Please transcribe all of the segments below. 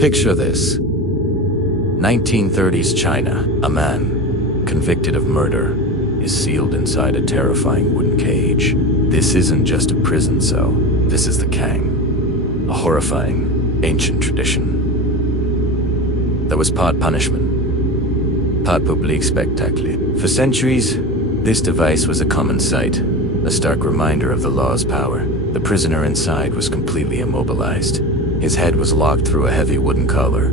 Picture this. 1930s China. A man, convicted of murder, is sealed inside a terrifying wooden cage. This isn't just a prison cell. This is the Cang, a horrifying, ancient tradition. That was part punishment, part public spectacle. For centuries, this device was a common sight, a stark reminder of the law's power. The prisoner inside was completely immobilized. His head was locked through a heavy wooden collar,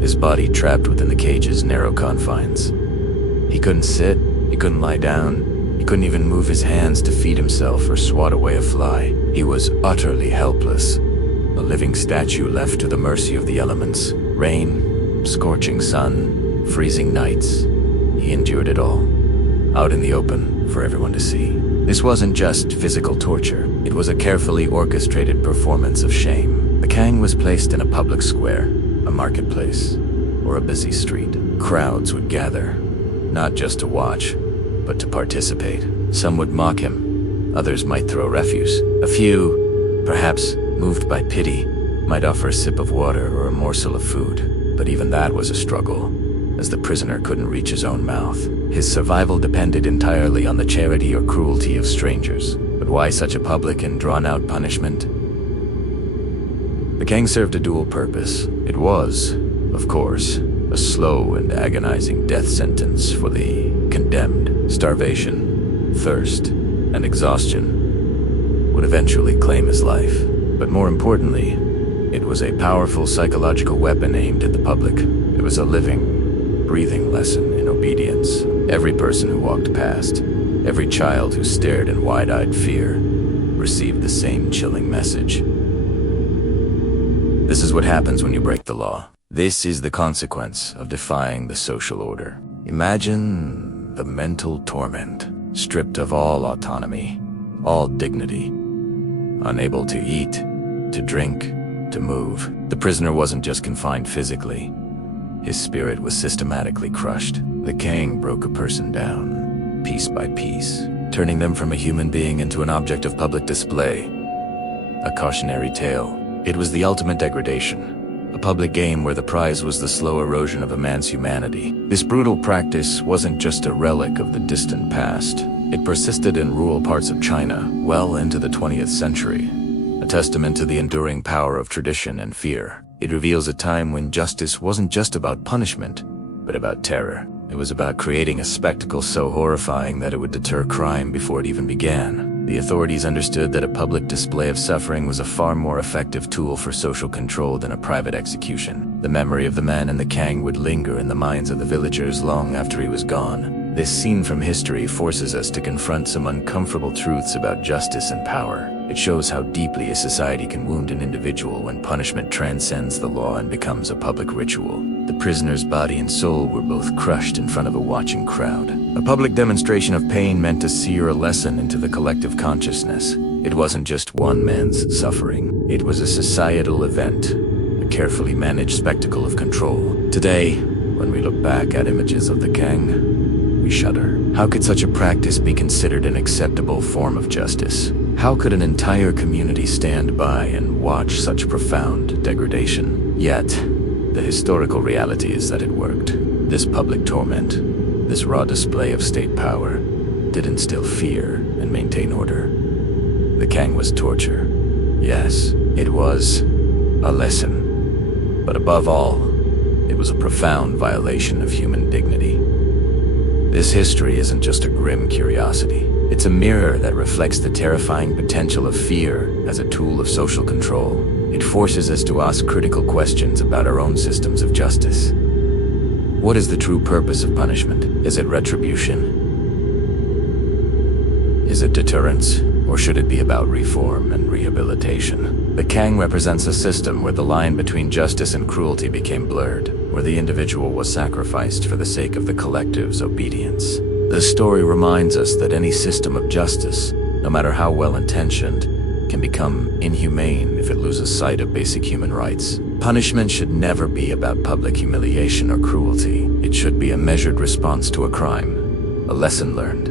his body trapped within the cage's narrow confines. He couldn't sit, he couldn't lie down, he couldn't even move his hands to feed himself or swat away a fly. He was utterly helpless, a living statue left to the mercy of the elements. Rain, scorching sun, freezing nights. He endured it all, out in the open for everyone to see. This wasn't just physical torture, it was a carefully orchestrated performance of shame. The Cang was placed in a public square, a marketplace, or a busy street. Crowds would gather, not just to watch, but to participate. Some would mock him, others might throw refuse. A few, perhaps moved by pity, might offer a sip of water or a morsel of food. But even that was a struggle, as the prisoner couldn't reach his own mouth. His survival depended entirely on the charity or cruelty of strangers. But why such a public and drawn-out punishment? The Cang served a dual purpose. It was, of course, a slow and agonizing death sentence for the condemned. Starvation, thirst, and exhaustion would eventually claim his life. But more importantly, it was a powerful psychological weapon aimed at the public. It was a living, breathing lesson in obedience. Every person who walked past, every child who stared in wide-eyed fear, received the same chilling message. This is what happens when you break the law. This is the consequence of defying the social order. Imagine the mental torment, stripped of all autonomy, all dignity, unable to eat, to drink, to move. The prisoner wasn't just confined physically. His spirit was systematically crushed. The Cang broke a person down, piece by piece, turning them from a human being into an object of public display. A cautionary tale. It was the ultimate degradation, a public game where the prize was the slow erosion of a man's humanity. This brutal practice wasn't just a relic of the distant past. It persisted in rural parts of China well into the 20th century, a testament to the enduring power of tradition and fear. It reveals a time when justice wasn't just about punishment, but about terror. It was about creating a spectacle so horrifying that it would deter crime before it even began. The authorities understood that a public display of suffering was a far more effective tool for social control than a private execution. The memory of the man in the Cang would linger in the minds of the villagers long after he was gone. This scene from history forces us to confront some uncomfortable truths about justice and power. It shows how deeply a society can wound an individual when punishment transcends the law and becomes a public ritual. The prisoner's body and soul were both crushed in front of a watching crowd. A public demonstration of pain meant to sear a lesson into the collective consciousness. It wasn't just one man's suffering. It was a societal event, a carefully managed spectacle of control. Today, when we look back at images of the Cang, we shudder. How could such a practice be considered an acceptable form of justice? How could an entire community stand by and watch such profound degradation? Yet, the historical reality is that it worked. This public torment, this raw display of state power, did instill fear and maintain order. The Cang was torture. Yes, it was a lesson. But above all, it was a profound violation of human dignity. This history isn't just a grim curiosity. It's a mirror that reflects the terrifying potential of fear as a tool of social control. It forces us to ask critical questions about our own systems of justice. What is the true purpose of punishment? Is it retribution? Is it deterrence? Or should it be about reform and rehabilitation? The Cang represents a system where the line between justice and cruelty became blurred, where the individual was sacrificed for the sake of the collective's obedience. This story reminds us that any system of justice, no matter how well-intentioned, can become inhumane if it loses sight of basic human rights. Punishment should never be about public humiliation or cruelty. It should be a measured response to a crime, a lesson learned,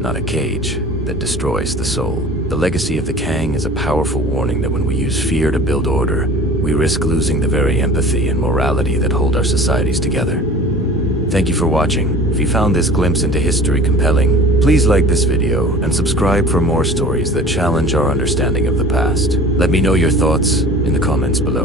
not a cage that destroys the soul. The legacy of the Cang is a powerful warning that when we use fear to build order, we risk losing the very empathy and morality that hold our societies together. Thank you for watching. If you found this glimpse into history compelling, please like this video and subscribe for more stories that challenge our understanding of the past. Let me know your thoughts in the comments below.